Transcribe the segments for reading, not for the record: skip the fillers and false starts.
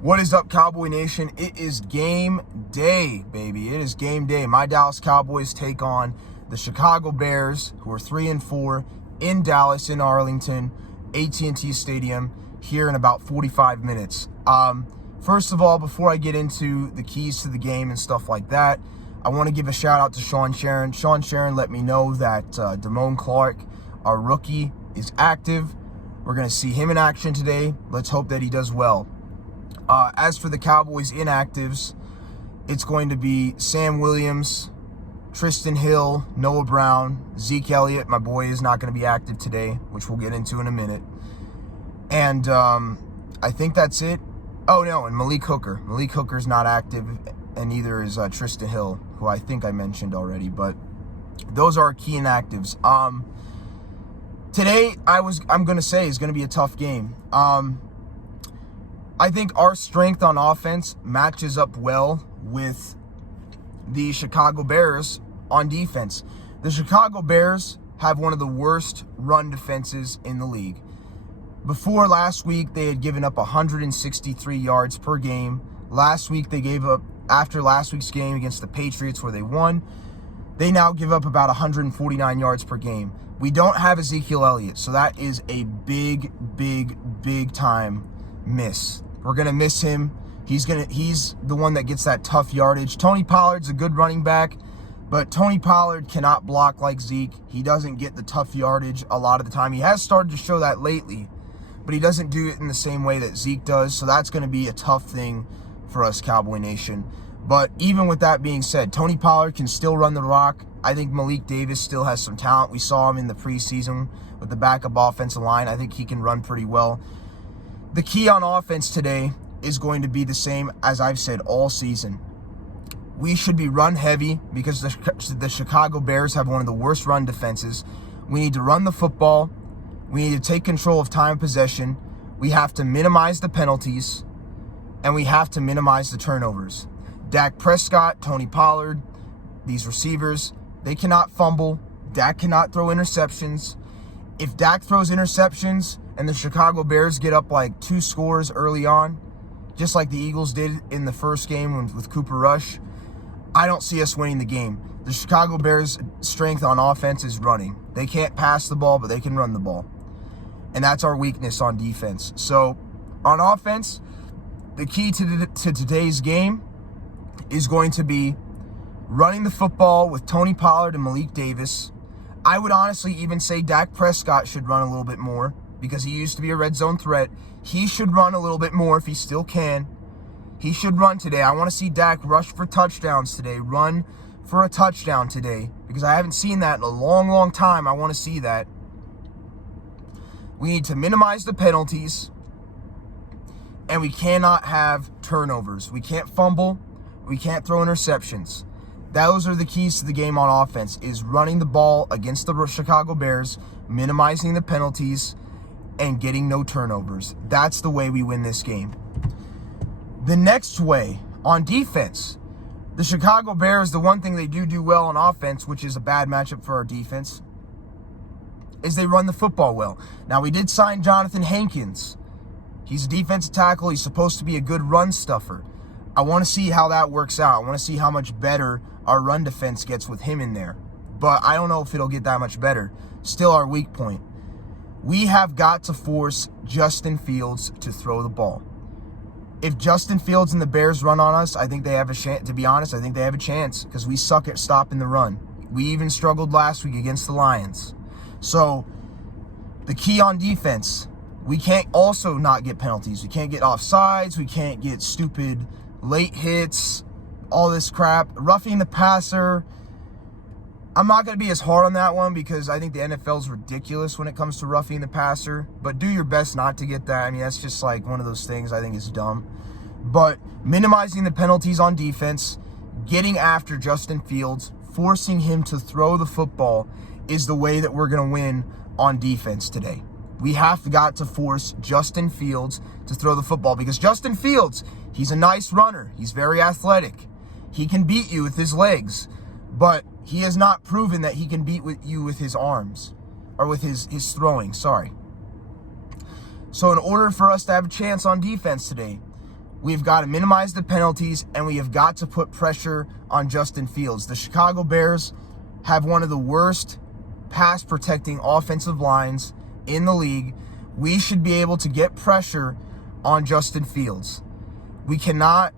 What is up, Cowboy Nation? It is game day, baby. It is game day. My Dallas Cowboys take on the Chicago Bears, who are 3-4 in Dallas, in Arlington, AT&T Stadium, here in about 45 minutes. First of all, before I get into the keys to the game and stuff like that, I want to give a shout out to Sean Sharon. Sean Sharon let me know that Damone Clark, our rookie, is active. We're going to see him in action today. Let's hope that he does well. As for the Cowboys inactives, it's going to be Sam Williams, Tristan Hill, Noah Brown, Zeke Elliott. My boy is not going to be active today, which we'll get into in a minute. And I think that's it. Oh, no, and Malik Hooker. Malik Hooker's not active, and neither is Tristan Hill, who I think I mentioned already. But those are our key inactives. Today, I'm going to say, is going to be a tough game. I think our strength on offense matches up well with the Chicago Bears on defense. The Chicago Bears have one of the worst run defenses in the league. Before last week, they had given up 163 yards per game. Last week, they gave up, after last week's game against the Patriots where they won, they now give up about 149 yards per game. We don't have Ezekiel Elliott, so that is a big time miss. We're going to miss him. He's the one that gets that tough yardage. Tony Pollard's a good running back, but Tony Pollard cannot block like Zeke. He doesn't get the tough yardage a lot of the time. He has started to show that lately, but he doesn't do it in the same way that Zeke does, so that's going to be a tough thing for us, Cowboy Nation. But even with that being said, Tony Pollard can still run the rock. I think Malik Davis still has some talent. We saw him in the preseason with the backup offensive line. I think he can run pretty well. The key on offense today is going to be the same as I've said all season. We should be run heavy because the Chicago Bears have one of the worst run defenses. We need to run the football. We need to take control of time of possession. We have to minimize the penalties, and we have to minimize the turnovers. Dak Prescott, Tony Pollard, these receivers, they cannot fumble. Dak cannot throw interceptions. If Dak throws interceptions and the Chicago Bears get up like 2 scores early on, just like the Eagles did in the first game with Cooper Rush, I don't see us winning the game. The Chicago Bears' strength on offense is running. They can't pass the ball, but they can run the ball. And that's our weakness on defense. So on offense, the key to today's game is going to be running the football with Tony Pollard and Malik Davis. I would honestly even say Dak Prescott should run a little bit more because he used to be a red zone threat. He should run a little bit more if he still can. He should run today. I want to see Dak rush for touchdowns today, run for a touchdown today, because I haven't seen that in a long time. I want to see that. We need to minimize the penalties, and we cannot have turnovers. We can't fumble. We can't throw interceptions. Those are the keys to the game on offense, is running the ball against the Chicago Bears, minimizing the penalties, and getting no turnovers. That's the way we win this game. The next way, on defense, the Chicago Bears, the one thing they do well on offense, which is a bad matchup for our defense, is they run the football well. Now, we did sign Jonathan Hankins. He's a defensive tackle. He's supposed to be a good run stuffer. I want to see how that works out. I want to see how much better our run defense gets with him in there. But I don't know if it'll get that much better. Still our weak point. We have got to force Justin Fields to throw the ball. If Justin Fields and the Bears run on us, I think they have a chance. To be honest, I think they have a chance because we suck at stopping the run. We even struggled last week against the Lions. So the key on defense, we can't also not get penalties. We can't get offsides. We can't get stupid late hits, all this crap. Roughing the passer, I'm not going to be as hard on that one because I think the NFL is ridiculous when it comes to roughing the passer. But do your best not to get that. I mean, that's just like one of those things I think is dumb. But minimizing the penalties on defense, getting after Justin Fields, forcing him to throw the football is the way that we're going to win on defense today. We have got to force Justin Fields to throw the football because Justin Fields, he's a nice runner. He's very athletic. He can beat you with his legs, but he has not proven that he can beat you with his arms or with his throwing, sorry. So in order for us to have a chance on defense today, We've got to minimize the penalties, and we have got to put pressure on Justin Fields. The Chicago Bears have one of the worst pass protecting offensive lines in the league. We should be able to get pressure on Justin Fields. We cannot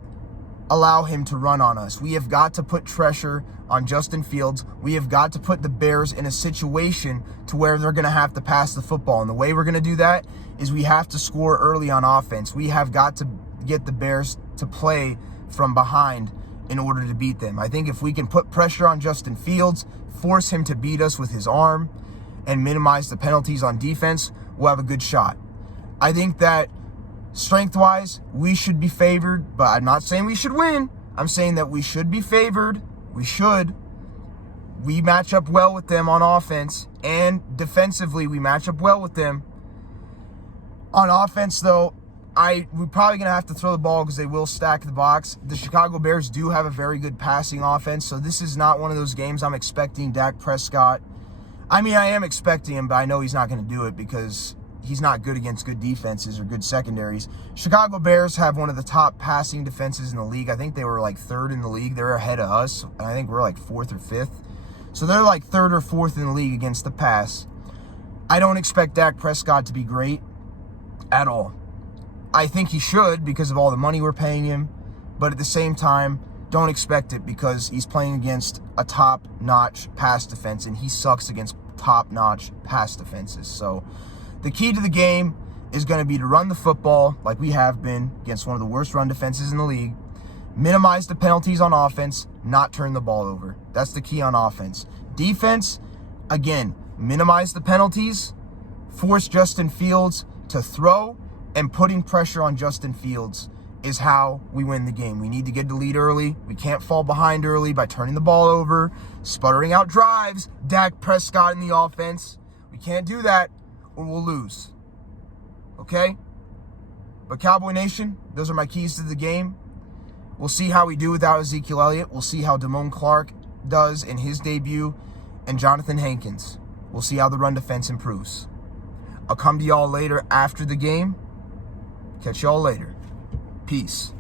allow him to run on us. We have got to put pressure on Justin Fields. We have got to put the Bears in a situation to where they're going to have to pass the football. And the way we're going to do that is we have to score early on offense. We have got to get the Bears to play from behind in order to beat them. I think if we can put pressure on Justin Fields, force him to beat us with his arm, and minimize the penalties on defense, we'll have a good shot. I think that strength-wise, we should be favored, but I'm not saying we should win. I'm saying that we should be favored. We should. We match up well with them on offense, and defensively, we match up well with them. On offense, though, we're probably going to have to throw the ball because they will stack the box. The Chicago Bears do have a very good passing offense, so this is not one of those games I'm expecting Dak Prescott. I mean, I am expecting him, but I know he's not going to do it because he's not good against good defenses or good secondaries. Chicago Bears have one of the top passing defenses in the league. I think they were like third in the league. They're ahead of us. I think we're like fourth or fifth. So they're like third or fourth in the league against the pass. I don't expect Dak Prescott to be great at all. I think he should because of all the money we're paying him. But at the same time, don't expect it because he's playing against a top-notch pass defense, and he sucks against top-notch pass defenses. So the key to the game is going to be to run the football like we have been against one of the worst run defenses in the league, minimize the penalties on offense, not turn the ball over. That's the key on offense. Defense, again, minimize the penalties, force Justin Fields to throw, and putting pressure on Justin Fields is how we win the game. We need to get the lead early. We can't fall behind early by turning the ball over, sputtering out drives, Dak Prescott in the offense. We can't do that or we'll lose. Okay? But Cowboy Nation, those are my keys to the game. We'll see how we do without Ezekiel Elliott. We'll see how Damone Clark does in his debut and Jonathan Hankins. We'll see how the run defense improves. I'll come to y'all later after the game. Catch y'all later. Peace.